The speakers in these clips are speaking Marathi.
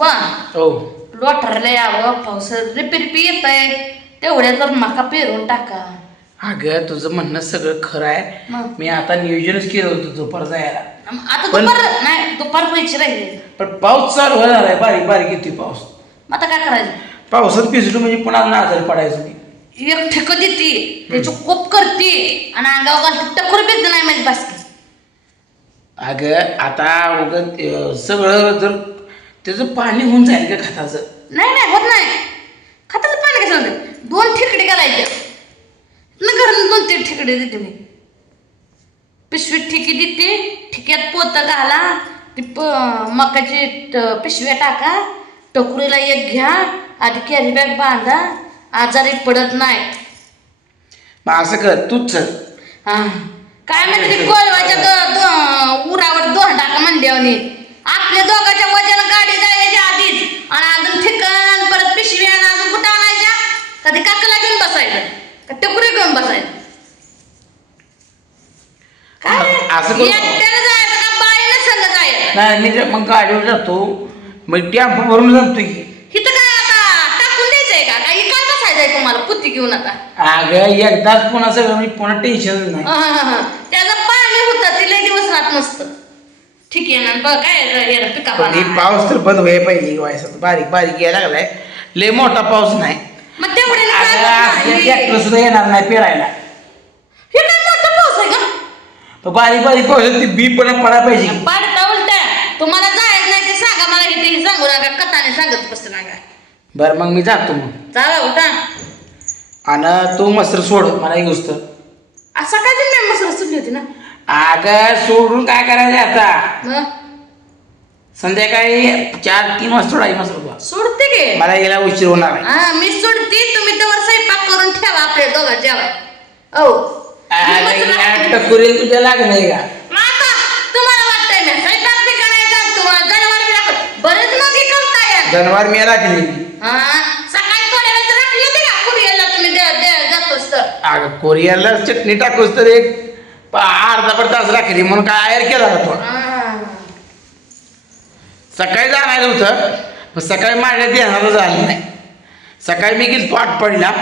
वा हो. लोटरला यावं पाऊस रिपी येत आहे तेवढ्या जर मका पेरून टाका. अगं तुझं म्हणणं सगळं खरं आहे. मग? मी आता नियोजनच केलं होतं दुपार जायला. आता पण- दुपार नाही दुपार व्हायची राहिली. पण पाऊस चालू होणार आहे. बारीक बारीक येतोय पाऊस. मग आता काय करायचं? पावसात भिजलो म्हणजे पुन्हा नाचायला पडायचं मी. एक ठिक देते त्याची कोप करते आणि अंगावर घालते टकोर बेद नाही माझी बासकी. अगं आता उगत सगळं जर त्याचं पाणी होऊन जाईल का खताचं? नाही नाही होत नाही. खाताचं पाणी कसं म्हणते दोन ठिकडे घालायचे न घरून दोन तीन ठिकडे देते मी. पिशवीत ठिकी देते ठिक्यात पोत घाला ती प मकाची पिशव्या टाका टोकरीला एक घ्या आधी कॅरी बॅग बांधा आजारी पडत नाही. मग असं कर तूच चल. हा. काय म्हणते ते उरावर दोन टाका म्हणल्यावानी आपल्या दोघांच्या वजन गाडी जायच्या आधीच. आणि अजून ठिकाण परत पिशवी आणि अजून कुठं आणायच्या? कधी काकाला घेऊन बसायचं? का टकुरी घेऊन बसायचं? काय? असं करू. एकट्यानं जायचं का बाईनं संग जायचं? नाही मी जर मग गाडीवर जातो मग टॅम्पो भरून जातो की इथं काय आता? टाकून द्यायचंय का? काही काय बसायचंय तुम्हाला पुती घेऊन आता. अगं एकदाच पुन्हा सगळं पुन्हा टेन्शन नाही. हा, हा, हा. त्याचं पाणी होतं ते लय दिवस राहत नसतं. ठीक आहे ना. बघ काय हे पिका पण हे पाऊस तर बंद व्हायला पाहिजे व्हायचं बारीक बारीक यायला लागलाय. लय मोठा पाऊस नाही. मग तेवढे ट्रॅक्टर सुद्धा येणार नाही पेरायला. हे काय मोठं पाऊस आहे का तो बारीक बारीक पाऊस आहे, ती बी पण पडायला पाहिजे. पाडता उलट्या. तुम्हाला जायचं नाही ते सांगा मला हे सांगू नका कथाने सांगत बसते नका. बरं मग मी जातो मग. जावा उठा. आणि तो मस्तर सोड मला एक गोष्ट. असं काय तुम्ही मसर सुटली होती ना? अगं सोडून काय करायचं आता? मग? संध्याकाळी चार तीन वाजता सोडायची मस्तर सोडते गे मला यायला उशीर होणार आहे. हा मी सोडते तुम्ही तेव्हा स्वयंपाक करून ठेवा आपल्या दोघा जेवाय मी मस्त लागते. टकुरी तुझ्या लागणार का? मग आता तुम्हाला वाटतंय मी स्वयंपाक बी करायचा तुम्हाला जनावर बी राखत बरेच मग हे करताय जनवार मी राखली. हा सकाळी थोड्या वेळ राखली होती का? कुरिअरला तुम्ही जातोस तर. अगं कोरियाला चटणी टाकूस तर एक अर्धा पर तास राखली म्हणून काय आयर केला का तो? हा. सकाळी जाणार होतं पण सकाळी माझ्या ध्यानाला झालं नाही. सकाळी मी गेलो आटपाडीला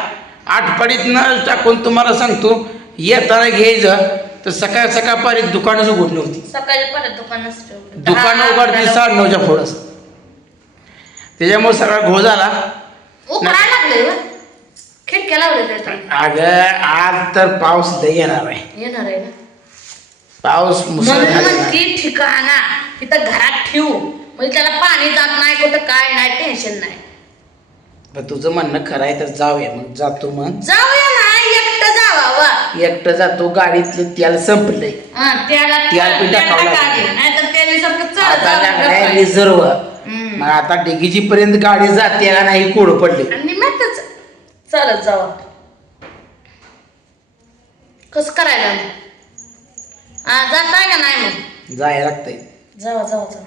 आटपाडीतनं टाकून तुम्हाला सांगतो येताना घ्यायचं तर सकाळ सकाळ पारी दुकानच उघड नव्हती. सकाळी परत दुकान उघडते दहा- साडेनऊच्या पुढंच त्याच्यामुळे सगळा घोळ झाला. खिडक्या त्याच्या अगं आज तर पाऊस येणार आहे. येणार आहे ना? पाऊस म्हणून मुसळधार येणार. म्हणते ठिकाणा तिथं घरात ठेवू. म्हणजे त्याला पाणी जात नाही कुठं काय नाही टेन्शन नाही. पण तुझं म्हणणं खरं आहे तर जाऊया मग. जातो मग. जाऊया ना एकटं जावा वा एकटं जातो गाडीतलं तेल संपलंय. हा, त्याला त्याला बी टाकावं लागेल. नाहीतर त्याने सारखं चालत आता जावं लागलाय लागतं. रिझर्व हम्म. मग आता डिगीची पर्यंत गाडी जाते का नाही कोड पडले. आणि चालत जावा. कसं करायला? मग? जाताय का नाही मग? जायला लागतंय. जावा जावा जावा.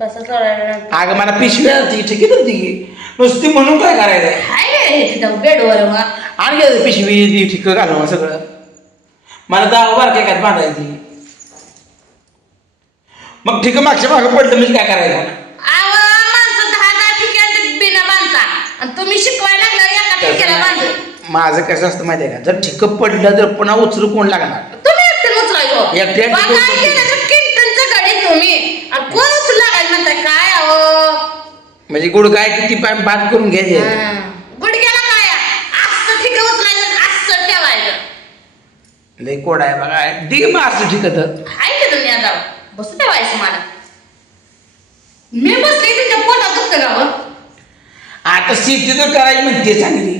तसं करायला अगं मला पिशवी आलती ठीक आहे ती नुसती म्हणून काय करायचंय? हे तिथं बेडवर वा आणि काय पिशवी ती ठिक घालवा सगळं. मला दहा बारक्या काय बांधायची. मग ठीक मागच्या मागं पडलं म्हणजे काय करायचं? आव माणसं दहा दहा ठिकाणी बिना बांधता. आणि तुम्ही शिकवायला लागला एका माझं कसं असतं माहिती आहे का? जर ठिक पडलं तर पुन्हा उचलू कोण लागणार? तुम्ही केलं तर किंटनचं तुम्ही. आणि कोण उचलू लागायचं म्हणताय? काय अहो म्हणजे गुड काय किती पाय बाद करून घ्यायचे हा. गुडघ्याला काय असं ठिक उचलायचं असं ठेवायचं. लय कोड आहे बघा. डिग मग असं ठीक तर हाय की तुम्ही आता? बसू ठेवायचं मला मी बसले तुमच्या पोटात दुखतं का हो? आता शेती तर करायची म्हणते चांगली.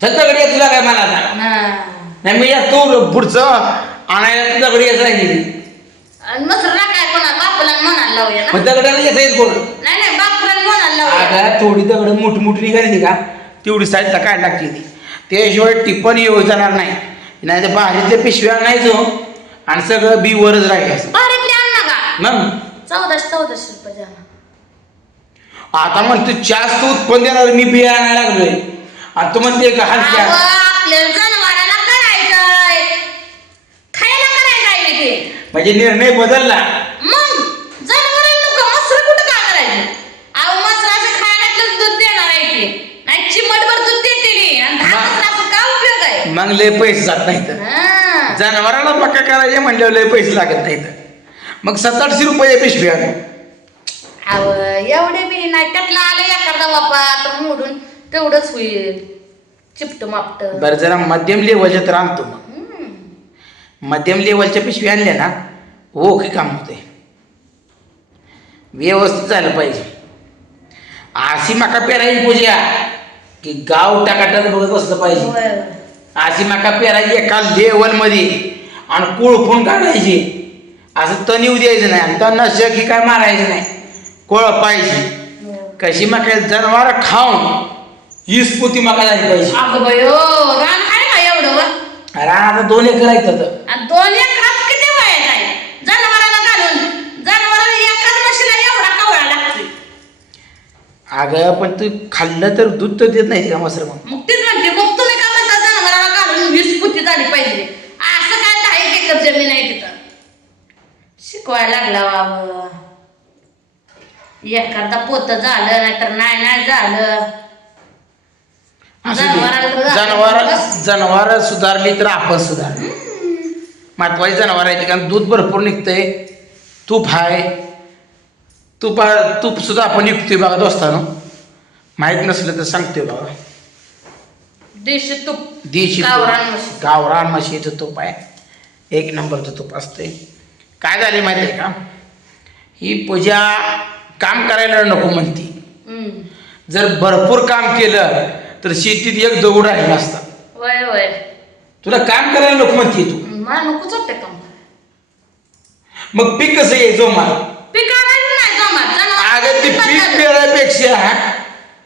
दगडी तुला काय मला आता. ना. नाही मी या तू पुढचं आणायला तू दगडी यायचं राहिली आणि मसरा काय कोणा बापूला म्हणायला लावूया ना? मग दगडाला येता येत कोण? नाही नाही बापूला म्हणायला लावूया. आता थोडी दगड मोठी मोठी निघाली का तेवढी साईजला काय लागते ती? त्याशिवाय टिप्पण येऊ जाणार नाही. नाही तर बाहेरच्या पिशव्या आणायचो आणि सगळं बी वरच आण ना का मग? चौदाशे चौदाशे रुपये आता म्हणतो जास्त उत्पन्न देणार मी बिया आणायला लागलोय. आणि तू म्हणते का हलक्या. आपल्याला म्हणजे निर्णय बदलला. मग जनावरांना मसर कुठं काय करायचं? अहो मसर असं खाण्यातलं दूध देणार आहे की आणि चिमटभर दूध देते नी. आणि मग- मसर काय उपयोग आहे? मग लय पैसे जात नाहीत. हां. जनावराला पक्का करायचे म्हणल्यावर लय पैसे लागत नाहीत. मग सात आठशे रुपये पिशवी आली अहो एवढे बी नाही. त्यातला आलं एखादा बापा तर मोडून तेवढंच होईल. चिपट मापट बरं जरा मध्यम लेवलच्या तर आणतो मग. मध्यम लेवलच्या पिशवी आणल्या ना ओके काम होते व्यवस्थित झालं पाहिजे. अशी मका पेरायची पूजा की गाव टाकाटाक बघत बसलं पाहिजे. अशी मका पेरायची एका लेवलमध्ये आणि कुळपून काढायची. असं तणीव द्यायचं नाही आणि तण नसलं की काय मारायचं नाही. कोळ पाहिजे. कशी मका जनावर खाऊन हीच पोती मका झाली पाहिजे अगं बयो रान आहे का एवढं रान आता दोन एकर आहेत आता. आणि दोन एकरात किती वयात आहे? जनावराला घालून. जनावराला एकाच म्हशीला एवढा कवळा लागतोय? अगं पण तू खाल्लं तर दूध तर देत नाही का मसर मग. मग तीच म्हणते मग तुम्ही काय म्हणता जनावराला घालून वीस फुटी झाली पाहिजे. असं काय दहा एक एकर जमीन आहे तिथं? शिकवायला लागला बाबा. एखादा पोत झालं नाहीतर नाही नाही झालं जनावराला तर झालं. जनावर. जनावर सुधारली तर आपण सुधार महत्वाची जनावर आहे कारण दूध भरपूर निघतंय. तूप आहे. तुपा तूप सुद्धा आपण विकतोय बघा दोस्तानं. माहीत नसलं तर सांगतोय बघा. देशी तूप. देशी गावरान म्हशीचं तूप आहे. एक नंबरचं तूप असते काय झाले माहिती आहे का? ही पूजा काम करायला नको म्हणती. जर भरपूर काम केलं तर शेतीत एक दगड राहिला असता वय वय. तुला काम करायला नको म्हणते तू. मला नकोच वाटतं काम मग पीक कसं यायचो मला पिकायला नाही जमत अगं ते पीक पेरायपेक्षा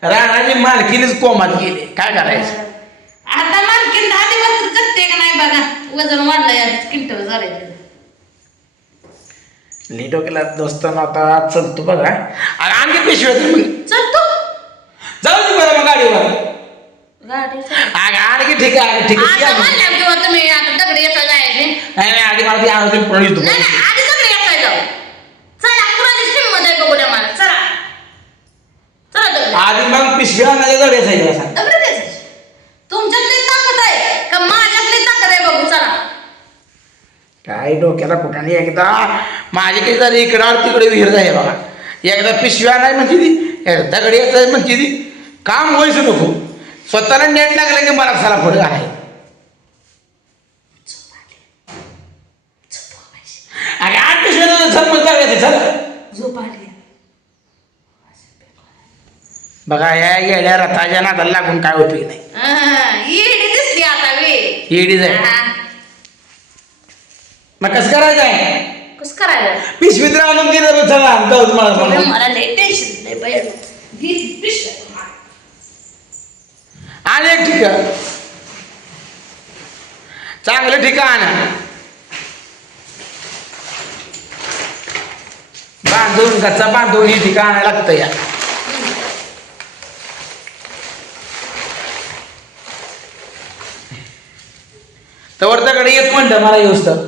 राणाची मालकीनेच कोमात गेले. काय करायचं? आता मालकीन दहा दिवस जगते का नाही बघा. वजन वाढलं या क्विंटल झालंय. नीट डोक्याला दोस्तांना आता चलतो बघा. आणि आणखी पिशव्या तर मग चल तू जाऊ दे बरं मग गाडीवर. गाडी आणखी ठीक आहे ठीक आहे. आता या. म्हणल्या किंवा तुम्ही आता दगडी येता जायचे? नाही नाही आधी मला ती आणखी पण येतो नाही नाही आधी दगडी येता जाऊ. चला आहे बघू द्या मला. चला. चला दगडी. आधी मग पिशव्या आणायला जाऊया साईडला सांग. दगडी द्यायचं तुमच्यातली ताकद आहे का माझ्यातली ताकद आहे बघू चला. काय डोक्याला कुठं नाही एकदा. माझी काही झाली इकडं आणि तिकडे विहीर आहे बघा. एकदा पिशव्या नाही म्हणते ती एकदा दगडी येत म्हणते ती. काम व्हायचं नको. स्वतःला नेट लागलं की मला चला पुढे आहे. अरे आठ सरपंच चला बघा या येड्या रथाच्या नादाला लागून काय उपयोग नाही. इडी दिसली आता वे येडीच आहे. मग कसं करायचं आहे? कसं करायला पिशवीत आणून दिलं तर चला म्हणून. मला लय टेन्शन लय बाई. पिशव्या. आणि एक ठिकाण. चांगलं ठिकाण. बांधून कच्चा बांधून ही ठिकाण लागतं या तर दगड येत म्हणतं मला येऊस तर